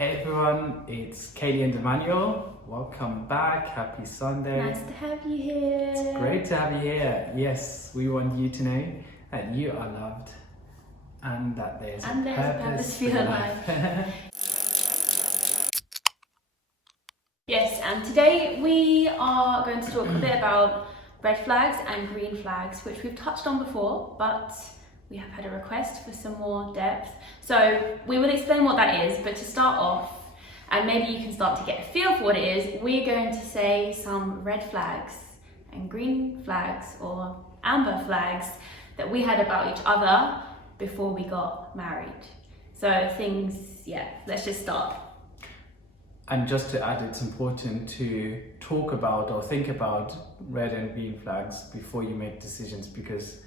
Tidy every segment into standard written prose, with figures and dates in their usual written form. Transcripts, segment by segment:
Hey everyone, it's Kayleigh and Immanuel. Welcome back. Happy Sunday. Nice to have you here. It's great to have you here. Yes, we want you to know that you are loved and that there's a purpose for your life. Yes, and today we are going to talk a bit about red flags and green flags, which we've touched on before, but we have had a request for some more depth. So we will explain what that is, but to start off, and maybe you can start to get a feel for what it is, we're going to say some red flags and green flags or amber flags that we had about each other before we got married. So things, let's just start. And just to add, it's important to talk about or think about red and green flags before you make decisions, because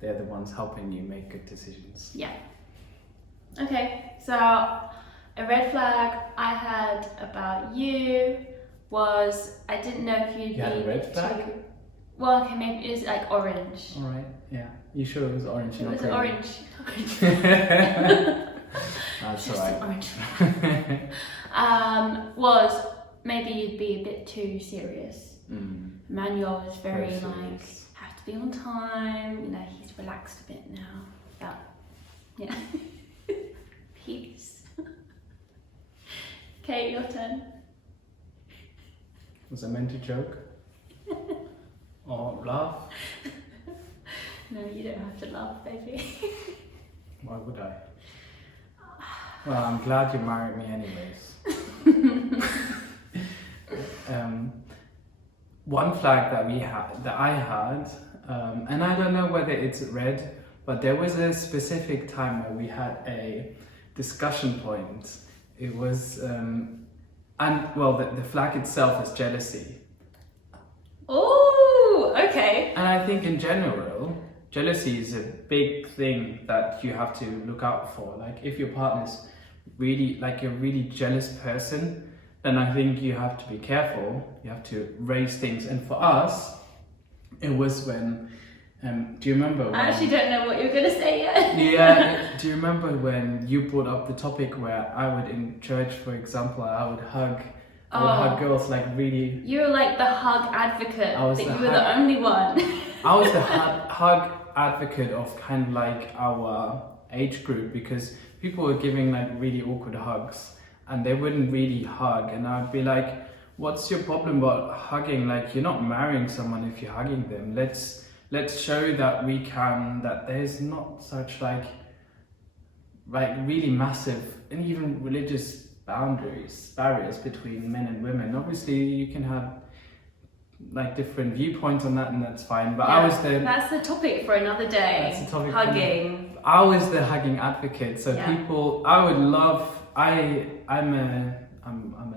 they're the ones helping you make good decisions. Yeah. Okay, so a red flag I had about you was, I didn't know if you'd You had a red flag? Well, okay, maybe it was like orange. Alright, yeah. You sure it was orange? It was green? orange. That's Just alright. orange. Was maybe you'd be a bit too serious. Emmanuel was very like, serious. have to be on time, you know, he's relaxed a bit now. But yeah. Peace. Okay, your turn. Was I meant to joke? Or laugh? No, you don't have to laugh, baby. Why would I? Well, I'm glad you married me anyways. One flag that I had, and I don't know whether it's red, but there was a specific time where we had a discussion point. It was, the flag itself is jealousy. Oh, okay. And I think in general, jealousy is a big thing that you have to look out for. Like if your partner's really, like a really jealous person, then I think you have to be careful. You have to raise things. And for us, it was when, do you remember? I actually don't know what you're going to say yet. Yeah, do you remember when you brought up the topic where I would, in church, for example, I would hug girls like really... You were like the hug advocate, but you were the only one. I was the hug advocate of kind of like our age group, because people were giving like really awkward hugs and they wouldn't really hug, and I'd be like, what's your problem about hugging? Like, you're not marrying someone if you're hugging them. Let's show that we can, that there's not such like really massive and even religious barriers between men and women. Obviously you can have like different viewpoints on that, and that's fine, but yeah, that's the topic for another day. That's the topic. Hugging. I was the hugging advocate, so people, I would love, I'm a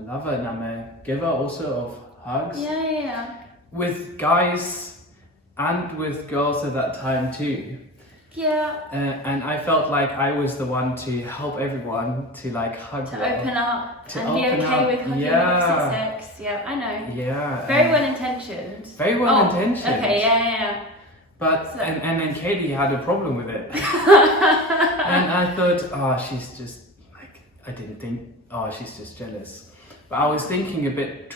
lover and I'm a giver also of hugs. Yeah. With guys and with girls at that time too. Yeah. And I felt like I was the one to help everyone to like hug. To open up and be okay with hugging opposite sex. Yeah, I know. Yeah. Very well intentioned. Very well intentioned. Okay, yeah. But so. and then Katie had a problem with it. And I thought, she's just like, I didn't think, she's just jealous. But I was thinking a bit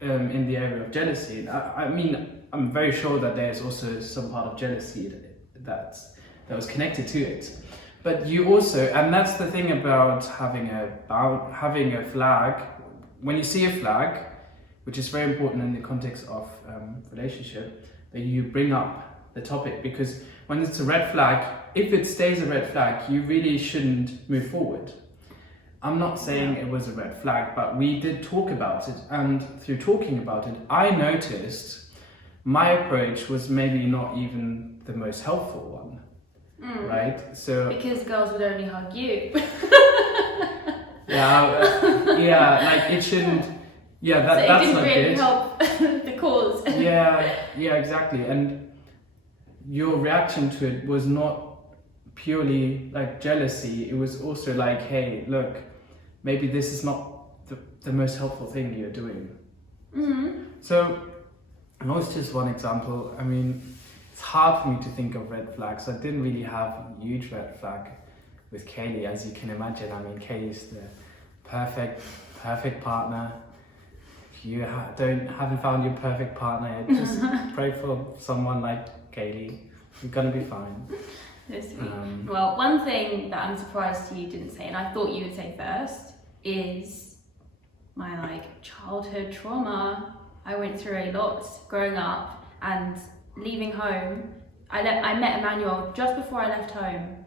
in the area of jealousy. I mean, I'm very sure that there's also some part of jealousy that was connected to it. But you also, and that's the thing about having a flag. When you see a flag, which is very important in the context of relationship, that you bring up the topic, because when it's a red flag, if it stays a red flag, you really shouldn't move forward. I'm not saying it was a red flag, but we did talk about it, and through talking about it, I noticed my approach was maybe not even the most helpful one. Right? So because girls would only hug you. Like it shouldn't. Yeah, that's not really good. Help the cause. Yeah, exactly. And your reaction to it was not purely like jealousy. It was also like, hey, look, maybe this is not the most helpful thing you're doing. So, and that was just one example. I mean, it's hard for me to think of red flags. I didn't really have a huge red flag with Kayleigh, as you can imagine. I mean, Kayleigh's the perfect partner. If you haven't found your perfect partner yet, just pray for someone like Kayleigh. You're gonna be fine. That's sweet. Well, one thing that I'm surprised you didn't say, and I thought you would say first, is my childhood trauma. I went through a lot growing up, and leaving home. I met Immanuel just before I left home,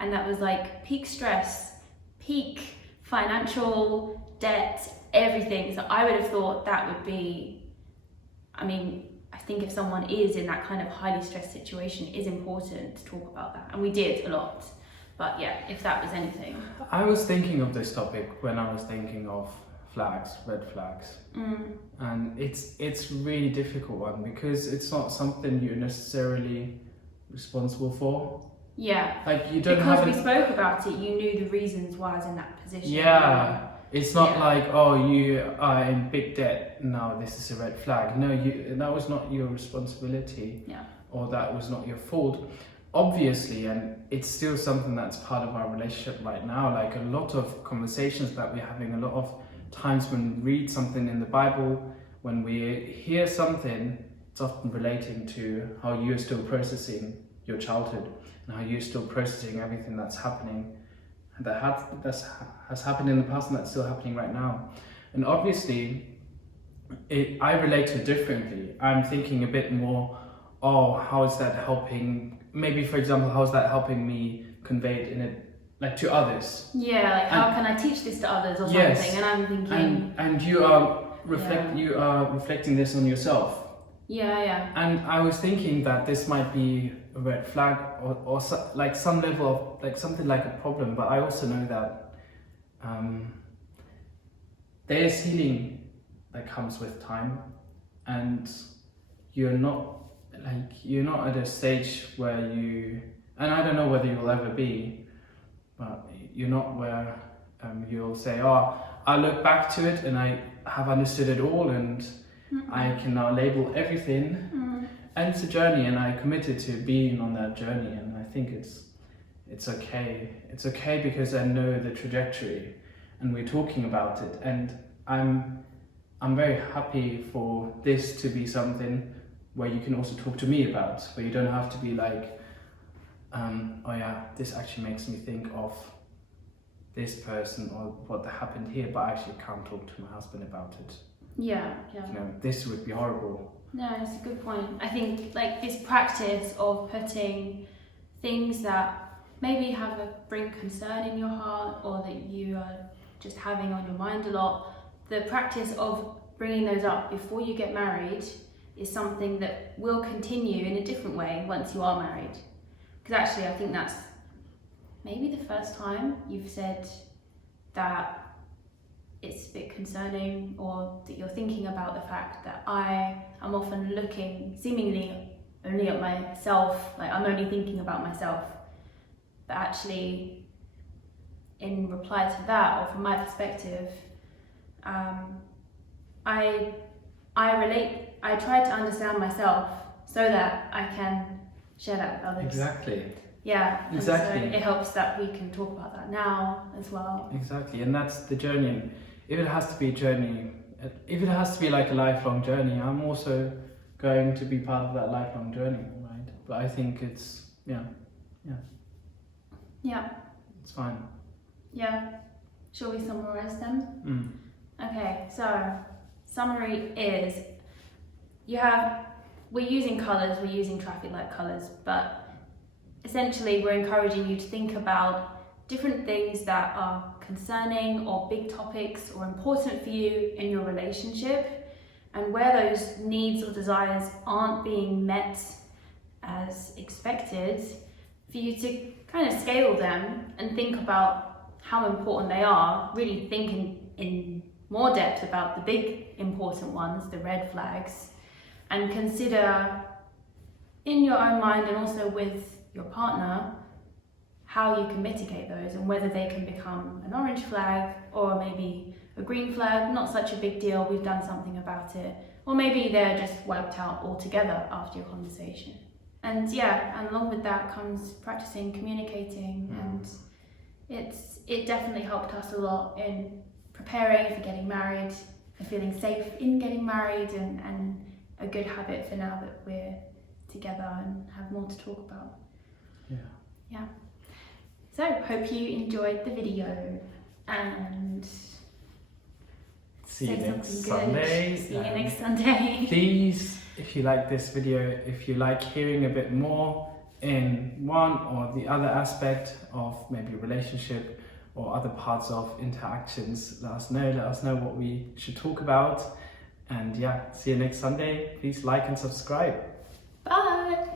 and that was like peak stress, peak financial debt, everything. So I would have thought that would be, I think if someone is in that kind of highly stressed situation, it is important to talk about that. And we did a lot. But yeah, if that was anything. I was thinking of this topic when I was thinking of flags, red flags. And it's really difficult one because it's not something you're necessarily responsible for. Yeah. Like you don't because have we spoke about it, you knew the reasons why I was in that position. Yeah. It's not like, oh, you are in big debt, now this is a red flag. No, that was not your responsibility. Yeah. Or that was not your fault. Obviously, and it's still something that's part of our relationship right now. Like a lot of conversations that we're having, a lot of times when we read something in the Bible, when we hear something, it's often relating to how you're still processing your childhood and how you're still processing everything that's happening. That has happened in the past and that's still happening right now. And obviously, I relate to it differently. I'm thinking a bit more, how is that helping? Maybe, for example, how is that helping me convey it to others? Yeah, how can I teach this to others or something? Yes, and I'm thinking... And you are reflecting this on yourself. Yeah. And I was thinking that this might be a red flag or some level of something like a problem, but I also know that there is healing that comes with time, and you're not at a stage where and I don't know whether you'll ever be, but you're not where you'll say, I look back to it and I have understood it all and I can now label everything. And it's a journey, and I committed to being on that journey, and I think it's okay. It's okay because I know the trajectory, and we're talking about it, and I'm very happy for this to be something where you can also talk to me about, where you don't have to be like, this actually makes me think of this person or what happened here, but I actually can't talk to my husband about it. Yeah. This would be horrible. No, it's a good point. I think this practice of putting things that maybe bring concern in your heart or that you are just having on your mind a lot, the practice of bringing those up before you get married is something that will continue in a different way once you are married. Because actually I think that's maybe the first time you've said that it's a bit concerning, or that you're thinking about the fact that I am often looking seemingly only at myself, I'm only thinking about myself. But actually, in reply to that, or from my perspective, I try to understand myself so that I can share that with others. Exactly. Yeah, exactly. And so it helps that we can talk about that now as well. Exactly, and that's the journey. If it has to be a journey, if it has to be like a lifelong journey, I'm also going to be part of that lifelong journey, right? But I think it's, yeah. It's fine. Yeah. Shall we summarize them? Okay, so summary is, we're using colours, we're using traffic light colours, but essentially we're encouraging you to think about different things that are concerning or big topics or important for you in your relationship, and where those needs or desires aren't being met as expected, for you to kind of scale them and think about how important they are, really think in more depth about the big important ones, the red flags, and consider in your own mind and also with your partner how you can mitigate those and whether they can become an orange flag or maybe a green flag, not such a big deal, we've done something about it, or maybe they're just wiped out altogether after your conversation. And along with that comes practicing communicating, and it definitely helped us a lot in preparing for getting married, for feeling safe in getting married, and a good habit for now that we're together and have more to talk about. Yeah. So hope you enjoyed the video, and see you say next something good. Sunday. See you next Sunday. Please, if you like this video, if you like hearing a bit more in one or the other aspect of maybe relationship or other parts of interactions, let us know what we should talk about. And yeah, see you next Sunday. Please like and subscribe. Bye.